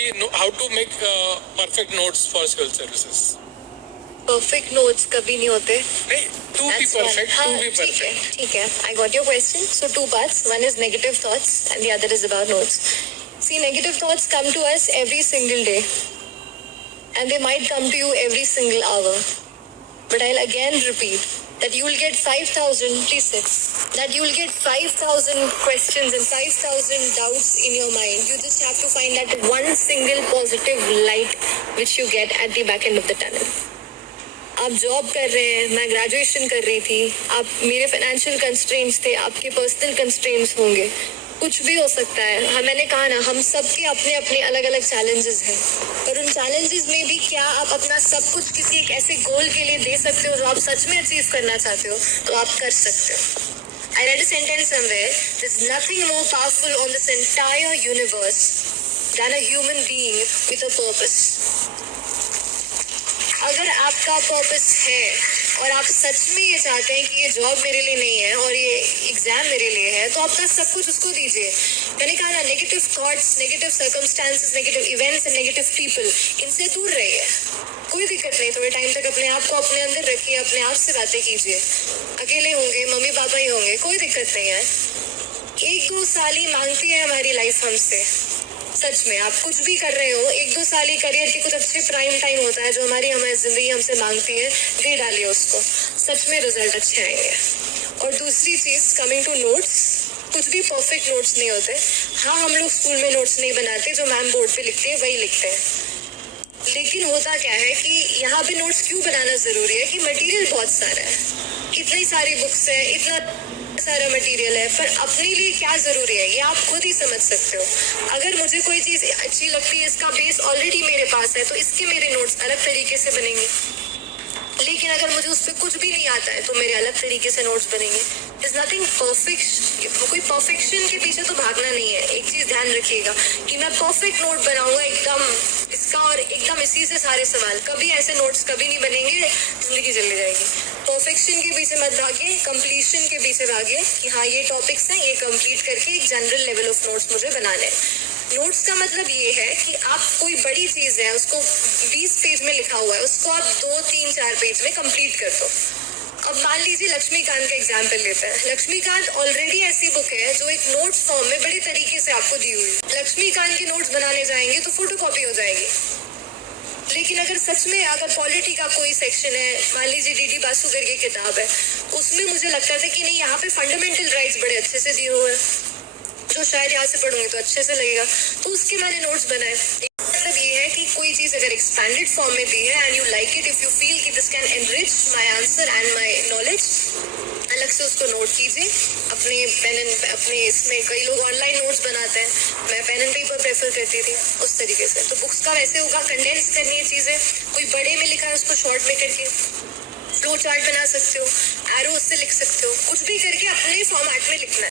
कि how to make perfect notes for civil services. Perfect notes कभी नहीं होते। नहीं, to be perfect, to be perfect. ठीक है, I got your question. So 2 parts. One is negative thoughts and the other is about notes. See, negative thoughts come to us every single day. And they might come to you every single hour. But I'll again repeat that you will get 5,000, please sit, that you will get 5,000 questions and 5,000 doubts in your mind. You just have to find that one single positive light which you get at the back end of the tunnel. आप job कर रहे हैं, मैं graduation कर रही थी, आप मेरे फाइनेंशियल कंस्ट्रेंट्स थे, आपके पर्सनल कंस्ट्रेंट्स होंगे, कुछ भी हो सकता है। हाँ, मैंने कहा ना, हम सबके अपने अपने अलग अलग चैलेंजेस हैं, और उन चैलेंजेस में भी क्या आप अपना सब कुछ किसी एक ऐसे गोल के लिए दे सकते हो जो आप सच में अचीव करना चाहते हो, तो आप कर सकते हो। I read a sentence somewhere, there's nothing more powerful on this entire universe than a human being with a purpose. अगर आपका पर्पस है और आप सच में ये चाहते हैं कि ये जॉब मेरे लिए नहीं है और ये एग्जाम मेरे लिए है, तो अपना सब कुछ उसको दीजिए। मैंने कहा ना, negative thoughts, negative circumstances, negative events and negative people, इनसे दूर रहिए। कोई दिक्कत नहीं, थोड़े टाइम तक अपने आप को अपने अंदर रखिए, अपने आप से बातें कीजिए। अकेले होंगे, मम्मी पापा ही होंगे, कोई दिक्कत नहीं है। 1-2 साल ही मांगती है हमारी लाइफ हमसे। सच में आप कुछ भी कर रहे हो, 1-2 साल ही करियर के कुछ अच्छे प्राइम टाइम होता है जो हमारी जिंदगी हमसे मांगती है, दे डालिए उसको, सच में रिजल्ट अच्छे आएंगे। और दूसरी चीज, कमिंग टू नोट्स, कुछ भी परफेक्ट नोट्स नहीं होते। हाँ, हम लोग स्कूल में नोट्स नहीं बनाते, जो मैम बोर्ड पे लिखती है वही लिखते हैं। लेकिन होता क्या है कि यहाँ पे नोट्स क्यों बनाना जरूरी है कि मटेरियल बहुत सारा है, इतनी सारी बुक्स है, इतना सारा मटेरियल है, पर अपने लिए क्या जरूरी है ये आप खुद ही समझ सकते हो। अगर मुझे कोई चीज अच्छी लगती है, इसका बेस ऑलरेडी मेरे पास है, तो इसके मेरे नोट्स अलग तरीके से बनेंगे। लेकिन अगर मुझे उस पर कुछ भी नहीं आता है, तो मेरे अलग तरीके से नोट्स बनेंगे। इज नथिंग परफेक्ट, कोई परफेक्शन के पीछे तो भागना नहीं है। एक चीज ध्यान रखिएगा कि मैं परफेक्ट नोट बनाऊंगा एकदम इसका, और एकदम इसी से सारे सवाल, कभी ऐसे नोट्स कभी नहीं बनेंगे, जिंदगी चली जाएगी। परफेक्शन के पीछे मत भागिए, कंप्लीशन के पीछे भागिए कि हाँ, ये टॉपिक्स हैं, ये कंप्लीट करके एक जनरल लेवल ऑफ नोट्स मुझे बनाने हैं। नोट्स का मतलब ये है कि आप कोई बड़ी चीज है, उसको 20 पेज में लिखा हुआ है, उसको आप 2, 3, 4 पेज में कंप्लीट कर दो। अब मान लीजिए लक्ष्मीकांत का एग्जाम्पल लेते हैं। लक्ष्मीकांत ऑलरेडी ऐसी बुक है जो एक नोट्स फॉर्म में बड़ी तरीके से आपको दी हुई है। लक्ष्मीकांत के नोट्स बनाने जाएंगे तो फोटोकॉपी हो जाएगी। लेकिन अगर सच में अगर पॉलिटी का कोई सेक्शन है, मान लीजिए डी.डी. बासुगर की किताब है, उसमें मुझे लगता था कि नहीं, यहाँ पे फंडामेंटल राइट्स बड़े अच्छे से दिए हुए हैं, जो शायद यहाँ से पढ़ूंगी तो अच्छे से लगेगा, तो उसके मैंने नोट्स बनाए। मतलब ये है कि कोई चीज अगर एक्सपैंडेड फॉर्म में दी है and you like it, if you feel कि this can enrich my answer and my knowledge, अलग से उसको नोट कीजिए अपने पेन एंड अपने इसमें। कई लोग ऑनलाइन नोट्स बनाते हैं, मैं पेन एंड पेपर प्रेफर करती थी उस तरीके से। तो बुक्स का वैसे होगा, कंडेंस करनी है चीजें, कोई बड़े में लिखा है उसको शॉर्ट में करके फ्लो चार्ट बना सकते हो, एरो उससे लिख सकते हो, कुछ भी करके अपने फॉर्मेट में लिखना है।